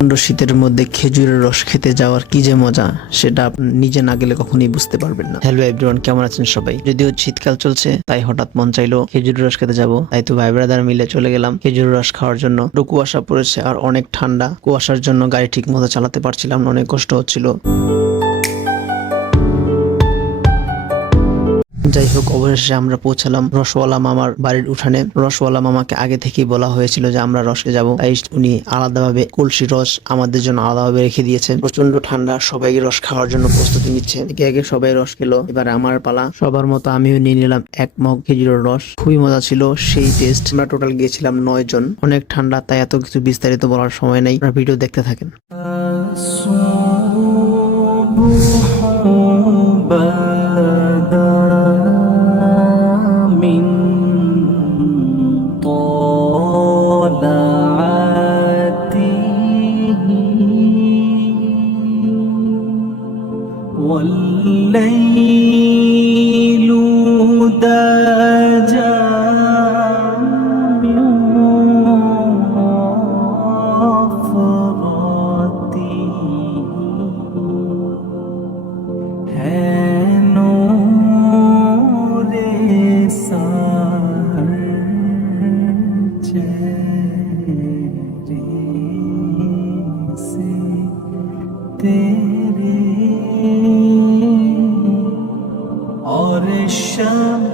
শীতের মধ্যে খেজুরের রস খেতে যাওয়ার কি যে মজা, সেটা আপনি নিজে না গেলে কখনোই বুঝতে পারবেন না। হ্যালো এভরিওয়ান, কেমন আছেন সবাই? যদিও শীতকাল চলছে, তাই হঠাৎ মন চাইলো খেজুরের রস খেতে যাব। তাই তো ভাই ব্রাদার মিলে চলে গেলাম খেজুরের রস খাওয়ার জন্য। একটু কুয়াশা পড়েছে আর অনেক ঠান্ডা, কুয়াশার জন্য গাড়ি ঠিক মতো চালাতে পারছিলাম না, অনেক কষ্ট হচ্ছিল। যাই হোক, অবশেষে আমরা পৌঁছালাম রসওয়ালা মামার বাড়ির উঠানে। রসওয়ালা মামাকে আগে থেকেই বলা হয়েছিল যে আমরা রসে যাব, তাই উনি আলাদাভাবে কলসি রস আমাদের জন্য আলাদাভাবে রেখে দিয়েছেন। প্রচন্ড ঠান্ডা, সবাই রস খাওয়ার জন্য প্রস্তুতি নিচ্ছে। একে একে সবাই রস খেলো, এবার আমার পালা। সবার মতো আমিও নিয়ে নিলাম 1 মগ খেজুরের রস। খুবই মজা ছিল, সেই টেস্ট। আমরা টোটাল গিয়েছিলাম 9 জন। অনেক ঠান্ডা, তাই এত কিছু বিস্তারিত বলার সময় নেই, আপনারা ভিডিও দেখতে থাকেন। والليل دجى من غفرته نور سحر चेहरे से तेरे और शब